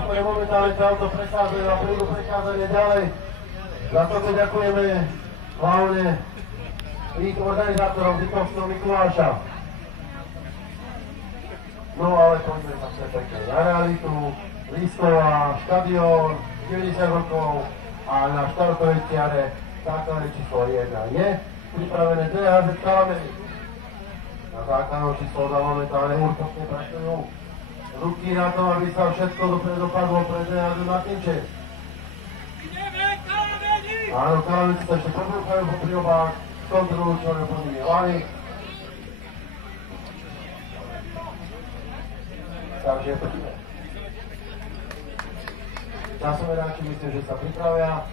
Momentálne sa auto prechádzajú a prídu prechádzanie ďalej. Za to ďakujeme hlavne tým organizátorom Zitovského Mikuláša. No ale poďme zase pekne na realitu. Listová, štadión, 90 rokov a na štartovej čiare základné číslo 1 je pripravené DHZ Kalameny. Na základnom číslo za momentálne úrkostne pracujú ruky na to, aby sa všetko dopadlo pre DHZ Martinče. Áno, Kalameny sa ešte pobrúchajú po príobách, kontrolujú, čo je pod nimi hlavy. Takže poďme. Časomeráči myslím, že sa pripravia.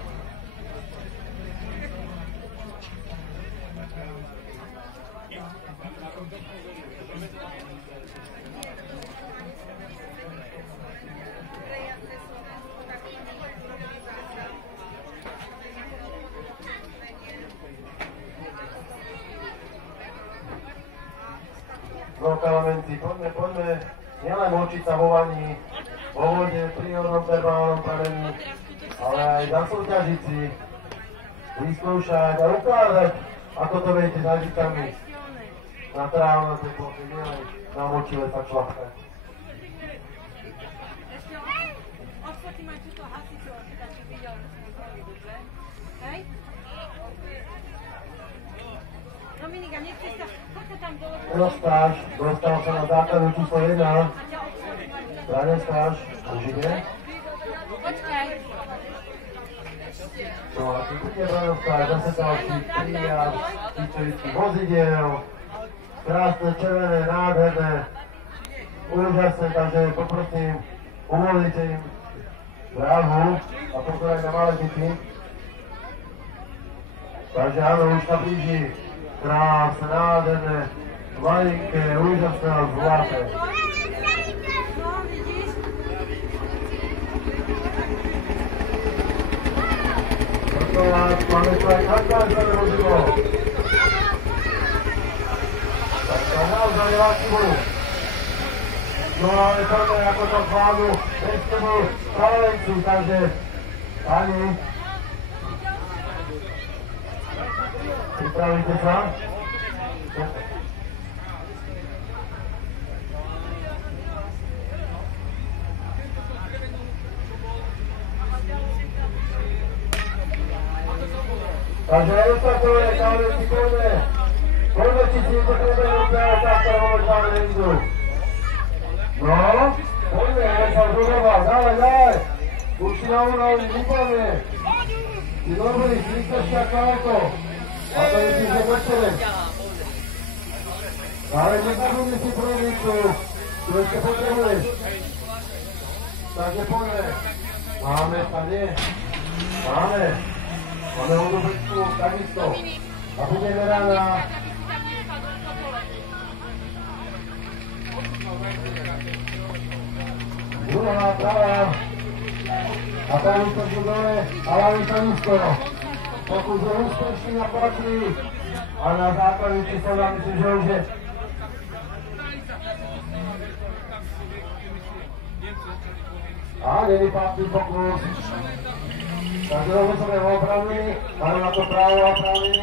No Kalamenci, poďme, nielen močiť sa vo vani, vo vode, prírodnom verbálnom pramení, ale aj zasúťažiť si, vyskúšať a ukázať, ako to viete za žitami na trávnom teplote, nielen na močile sa šlachkať. Rozpráž, dostal sa na základnú číslo 1. Zároveň stráž, už ide. No a keď bude rozpráž, zase další príjazd historických vozidiel. Krásne, červené, nádherné, úžasné, takže poprosím, uvoľnite im dráhu a pozeraj na malé deti. Takže áno, už sa blíži. Krásne, nádherné, malinké, úžasné a zlaté. Proto vás, máme tu aj kankážové vozidlo. Tak to naozaj láci budú. No ale poďme, ako to zvládnu, bez tebou Kalencu, takže pani, pripravíte sa? Takže rozpakové, Kalenci, poďme. Poďme, či si to preberúte, ale takto momentálne nevidú. No, poďme, nech sa zúroval, dávaj. Už si na úrovni, výborne. Si dobrý, prístačia Kalenko. A to je tým, že večere. Ale nezabudni si provicu, tu ešte potrebuješ. Takže poďme. Máme sa, nie? Máme. Máme odobričku, takisto. A budeme rána. Druhá, pravá. A tam to dole, a lavica nízko. Pokud je úspešný a platný, a na základní číslo vám myslím, že už je. A není pátný pokus. Takže rozhodne opravný, máme na to právo opravný.